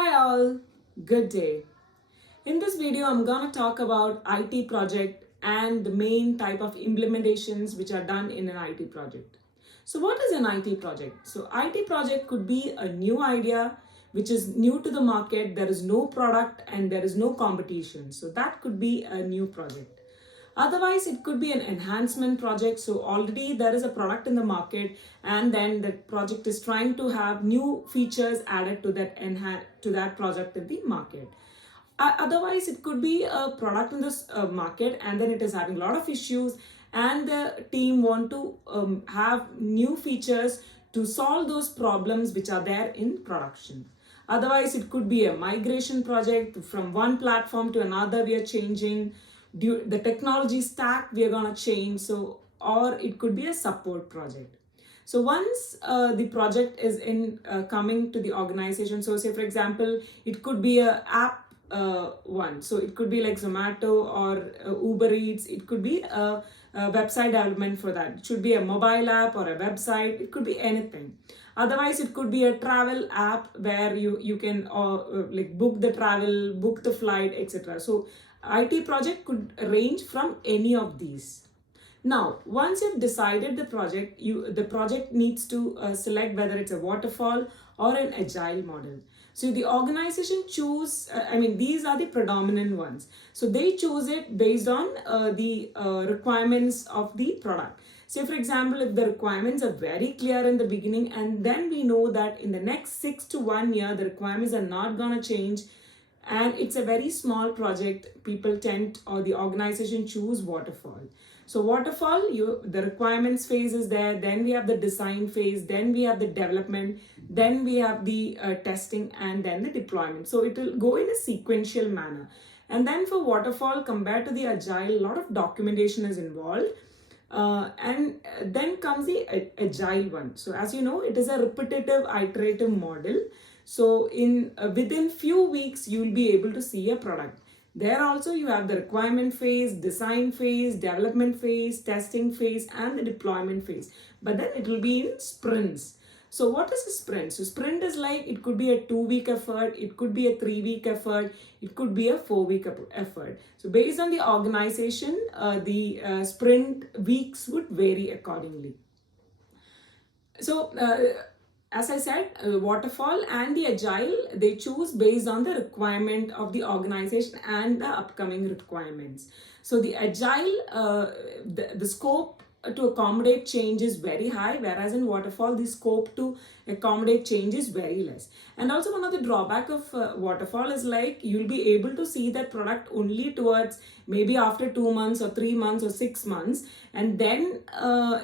Hi all, good day. In this video, I'm going to talk about IT project and the main type of implementations which are done in an IT project. So what is an IT project? So IT project could be a new idea which is new to the market. There is no product and there is no competition. So that could be a new project. Otherwise, it could be an enhancement project. So already there is a product in the market, and then the project is trying to have new features added to that project in the market. Otherwise, it could be a product in this market, and then it is having a lot of issues, and the team want to have new features to solve those problems which are there in production. Otherwise, it could be a migration project from one platform to another. We are changing the technology stack, we are going to change. So, or it could be a support project. So once the project is in coming to the organization, so say for example, it could be a app one. So it could be like Zomato or Uber Eats. It could be a website development for that. It should be a mobile app or a website. It could be anything. Otherwise, it could be a travel app where you can like book the travel, book the flight, etc. So IT project could range from any of these. Now, once you've decided the project, the project needs to select whether it's a waterfall or an agile model. So the organization choose, these are the predominant ones. So they choose it based on the requirements of the product. Say for example, if the requirements are very clear in the beginning, and then we know that in the next 6 to 1 year, the requirements are not going to change, and it's a very small project, people tend, or the organization choose waterfall. So waterfall, the requirements phase is there, then we have the design phase, then we have the development, then we have the testing, and then the deployment. So it will go in a sequential manner. And then for waterfall, compared to the agile, a lot of documentation is involved. And then comes the agile one. So as you know, it is a repetitive iterative model. So in within few weeks, you will be able to see a product. There also you have the requirement phase, design phase, development phase, testing phase, and the deployment phase. But then it will be in sprints. So what is a sprint? So sprint is like, it could be a 2-week effort, it could be a 3-week effort, it could be a 4-week effort. So based on the organization, the sprint weeks would vary accordingly. So as I said, waterfall and the agile, they choose based on the requirement of the organization and the upcoming requirements. So the agile, the scope to accommodate change is very high, whereas in waterfall, the scope to accommodate change is very less. And also one of the drawback of waterfall is like, you'll be able to see that product only towards maybe after 2 months or 3 months or 6 months. And then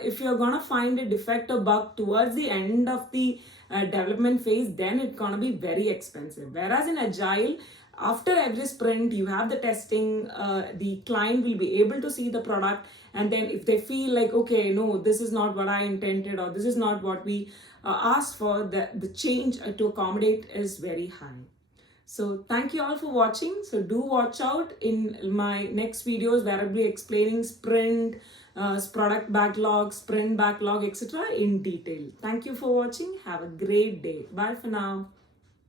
if you're gonna find a defect or bug towards the end of the development phase, then it's gonna be very expensive. Whereas in agile, after every sprint, you have the testing, the client will be able to see the product, and then if they feel like, okay, no, this is not what I intended, or this is not what we asked for, the change to accommodate is very high. So thank you all for watching. So do watch out in my next videos where I'll be explaining sprint, product backlog, sprint backlog, etc. in detail. Thank you for watching. Have a great day. Bye for now.